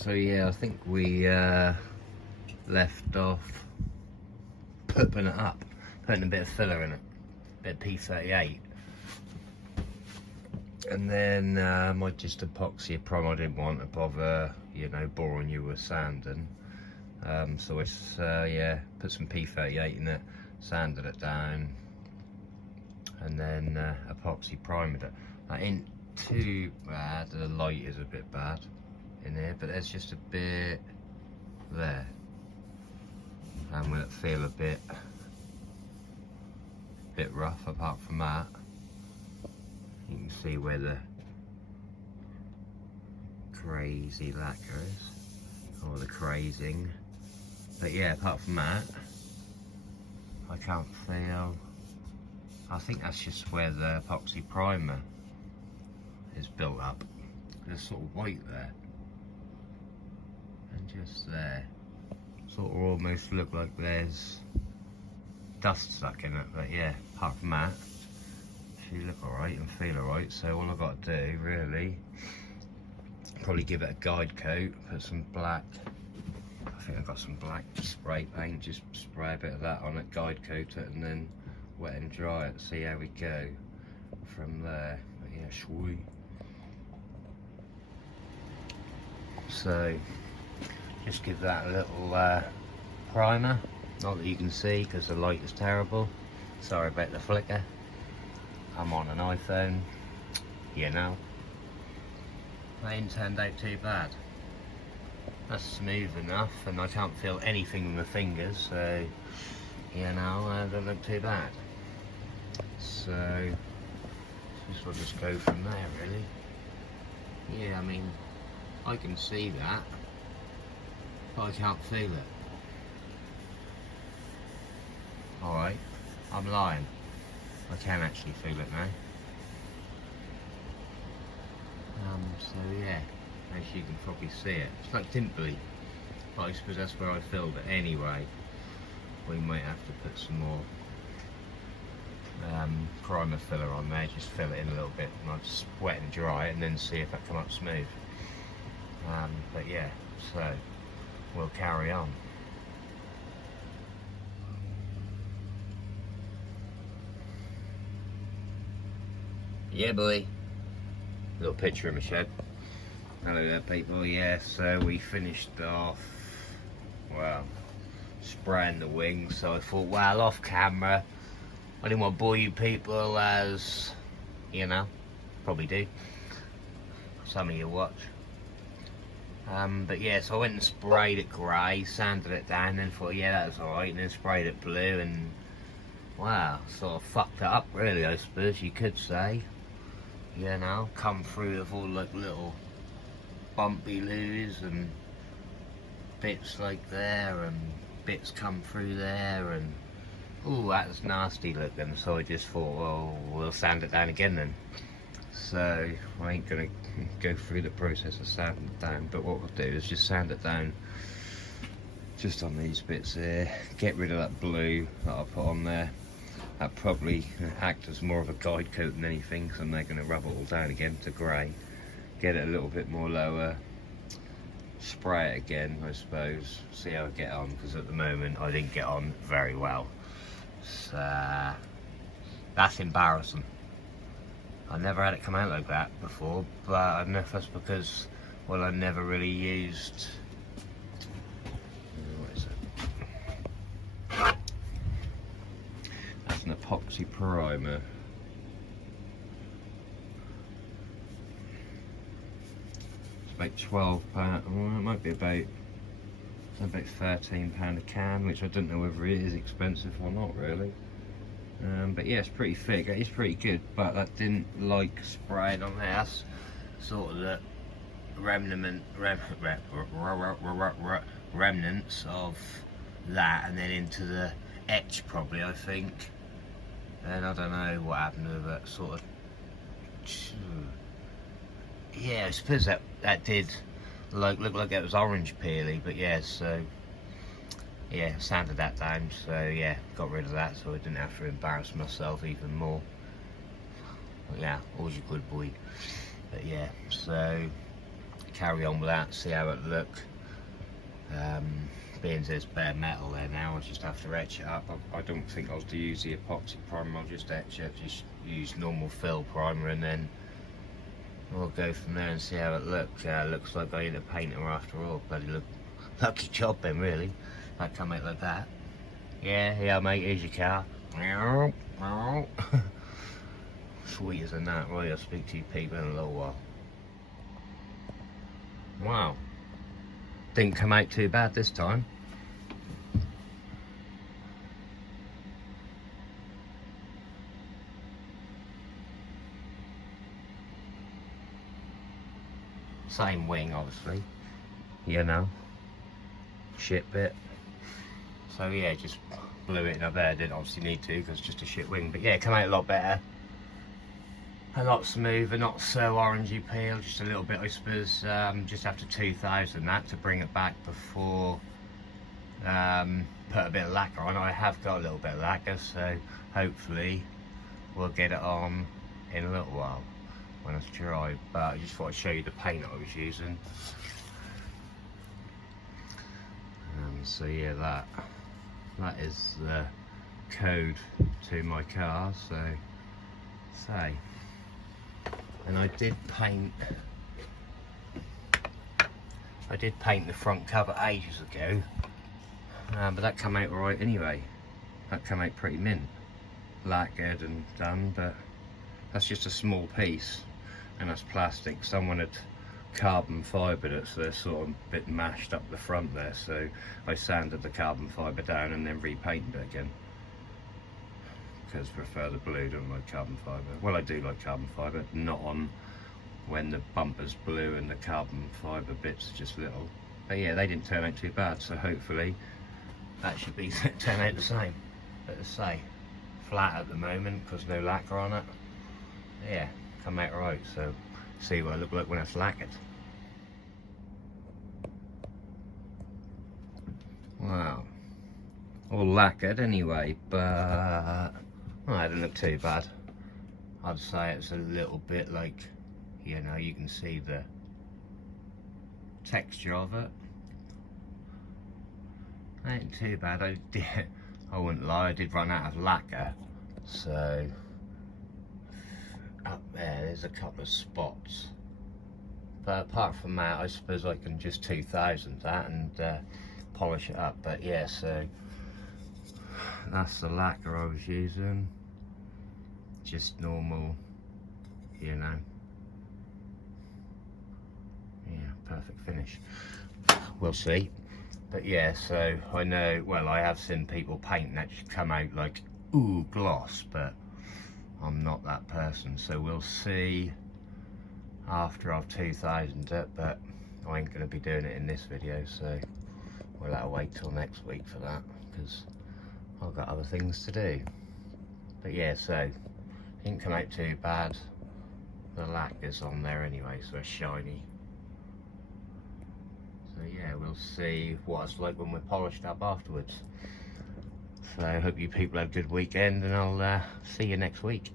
So yeah, I think we left off putting it up, putting a bit of filler in it, a bit of P38, and then I just epoxy a prime. I didn't want to bother, you know, boring you with sanding, so it's yeah, put some P38 in it, sanded it down, and then epoxy primed it. That ain't too bad. The light is a bit bad in here, but there's just a bit there, and will it feel a bit rough. Apart from that, you can see where the crazy lacquer is, or the crazing. But yeah, apart from that, I can't feel. I think that's just where the epoxy primer is built up. There's sort of white there, and just there, sort of almost look like there's dust stuck in it. But yeah, apart from that, she look alright and feel alright. So all I've got to do really, probably give it a guide coat, put some black, I think I've got some black spray paint, just spray a bit of that on it, guide coat it, and then wet and dry it, see how we go from there. But yeah, sweet. So just give that a little primer, not that you can see because the light is terrible, sorry about the flicker, I'm on an iPhone, you know. That ain't turned out too bad. That's smooth enough, and I can't feel anything in the fingers, so you know, don't look too bad. So we'll just go from there really. Yeah, I mean, I can see that, but I can't feel it. Alright, I'm lying. I can actually feel it now. So yeah, as you can probably see it, it's like dimply, but I suppose that's where I filled it anyway. We might have to put some more primer filler on there, just fill it in a little bit, and I'll just wet and dry it and then see if that come up smooth. But yeah, so we'll carry on. Yeah boy, little picture of my shed. Hello there people. Yeah, so we finished off, well, spraying the wings. So I thought, well, off camera, I didn't want to bore you people, as you know, probably do, some of you watch. But yeah, so I went and sprayed it grey, sanded it down, and thought, yeah, that was alright, and then sprayed it blue, and wow, sort of fucked it up really, I suppose you could say. You know, come through with all like little bumpy loos and bits like there, and bits come through there, and ooh, that's nasty looking. So I just thought, well, we'll sand it down again then. So I ain't gonna go through the process of sanding it down, but what we'll do is just sand it down just on these bits here, get rid of that blue that I put on there. That probably act as more of a guide coat than anything, because I'm now going to rub it all down again to grey, get it a little bit more lower, spray it again, I suppose, see how I get on, because at the moment I didn't get on very well. So that's embarrassing. I never had it come out like that before, but I don't know if that's because, well, I never really used, what is it? That's an epoxy primer. It's about £12, well, it might be about £13 a can, which I don't know whether it is expensive or not really. But yeah, it's pretty thick, it's pretty good, but that didn't like spraying on there. That's sort of the remnants of that, and then into the etch probably, I think. And I don't know what happened with it, sort of. Yeah, I suppose that did look like it was orange peely, but yeah, so yeah, sanded that down, so yeah, got rid of that so I didn't have to embarrass myself even more. But yeah, always a good boy. But yeah, so carry on with that, see how it look. Being there's bare metal there now, I'll just have to etch it up. I don't think I'll use the epoxy primer, I'll just etch it, just use normal fill primer, and then we'll go from there and see how it looks. Looks like I ain't a painter after all. Bloody lucky job then, really. That come out like that. Yeah, mate, here's your car. Sweet as a nut. Right, I'll speak to you people in a little while. Wow. Didn't come out too bad this time. Same wing, obviously. You know. Shit bit. So yeah, just blew it in up there. Didn't obviously need to because it's just a shit wing. But yeah, come out a lot better. A lot smoother, not so orangey peel, just a little bit, I suppose, just after 2000 that, to bring it back before put a bit of lacquer on. I have got a little bit of lacquer, so hopefully we'll get it on in a little while when it's dry. But I just thought I'd show you the paint I was using. So yeah, that is the code to my car, so say. And I did paint the front cover ages ago, but that came out alright anyway. That came out pretty mint, lacquered and done, but that's just a small piece, and that's plastic. Someone had carbon fibered it, so they're sort of a bit mashed up the front there, so I sanded the carbon fibre down and then repainted it again. Because I prefer the blue, don't like carbon fibre. Well, I do like carbon fibre, not on when the bumper's blue and the carbon fibre bits are just little. But yeah, they didn't turn out too bad, so hopefully that should be turn out the same. But as I say, flat at the moment because no lacquer on it. Yeah, come out right, so see what I look like when it's lacquered. Wow, all lacquered anyway, but well, it didn't look too bad. I'd say it's a little bit like, you know, you can see the texture of it. Ain't too bad. I wouldn't lie, I did run out of lacquer, so up there's a couple of spots. But apart from that, I suppose I can just 2000 that and polish it up. But yeah, so that's the lacquer I was using. Just normal, you know. Yeah, perfect finish. We'll see. But yeah, so I know, well, I have seen people paint that just come out like, ooh, gloss, but I'm not that person. So we'll see after I've 2000'd it, but I ain't going to be doing it in this video, so we'll have to wait till next week for that, because I've got other things to do. But yeah, so didn't come out too bad. The lacquer's on there anyway, so it's shiny. So yeah, we'll see what it's like when we're polished up afterwards. So I hope you people have a good weekend, and I'll see you next week.